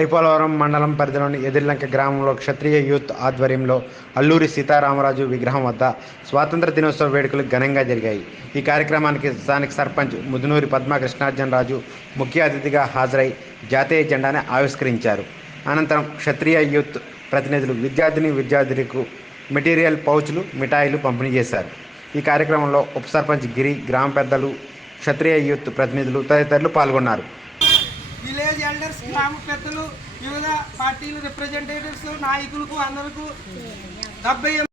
ఐపోలవరం మండలం పరిధిలోని ఎదిర్లంక గ్రామంలో క్షత్రియ యూత్ ఆధ్వర్యంలో అల్లూరి సీతారామరాజు విగ్రహం వద్ద స్వాతంత్ర దినోత్సవ వేడుకలు ఘనంగా జరిగాయి. ఈ కార్యక్రమానికి స్థానిక సర్పంచ్ ముదునూరి పద్మ కృష్ణార్జన్ రాజు ముఖ్య అతిథిగా హాజరై జాతీయ జెండాను ఆవిష్కరించారు. అనంతరం క్షత్రియ యూత్ ప్రతినిధులు విద్యార్థిని విద్యార్థులకు మెటీరియల్ పౌచ్లు మిఠాయిలు పంపిణీ చేశారు. ఈ కార్యక్రమంలో ఉప సర్పంచ్ గిరి గ్రామ పెద్దలు క్షత్రియ యూత్ ప్రతినిధులు తదితరులు పాల్గొన్నారు. విలేజ్ ఎల్డర్స్ గ్రామ పెద్దలు వివిధ పార్టీలు రిప్రజెంటేటివ్స్ నాయకులకు అందరికీ డెబ్బై ఎనిమిది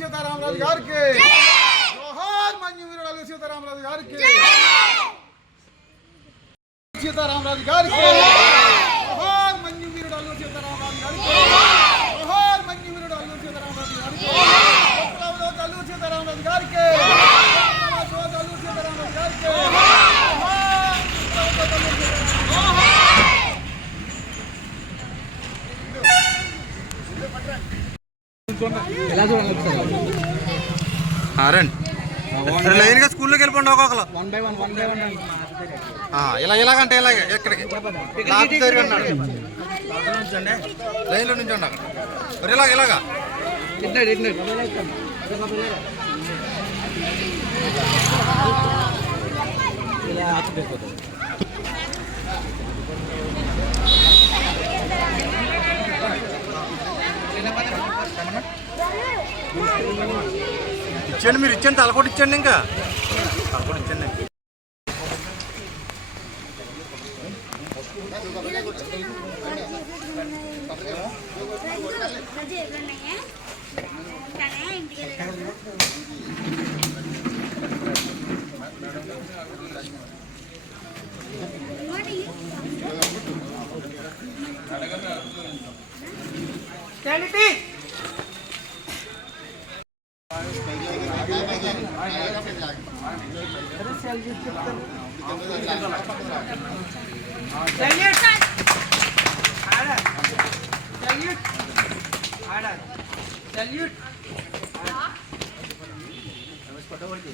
మన్యుమీరుడు అల్లు సీతారాం రాజు గారికి జోహార్ మన్యుమీరుడు అల్లు సీతారాం రాజు గారికి. సీతారాం రాజు గారికి. జోహార్ మన్యుమీరుడు అల్లు సీతారాం రాజు గారికి జోహార్ మన్యుమీరుడు అల్లు సీతారాం రాజు గారికి ఉత్తరావతి అల్లు సీతారాం రాజు గారికి ఉత్తరావతి అల్లు సీతారాం రాజు గారికి జోహార్ ఉత్తరావతి అల్లు సీతారాం రండి. లైన్గా స్కూల్లోకి వెళ్ళిపోండి ఒక్కొక్కరు. ఆ, ఇలా ఇలాగంటే ఇలాగే ఎక్కడికి? లైన్లో నుంచి అక్కడ. మరి ఇలాగ ఇలాగా. ఇట్లా ఇచ్చండి మీరు ఇచ్చండి తలకోటి ఇచ్చండి ఇంకా తలకోటి ఇచ్చండి ఇంటికి चलिए सैल्यूट आर्डर सैल्यूट पटोवर के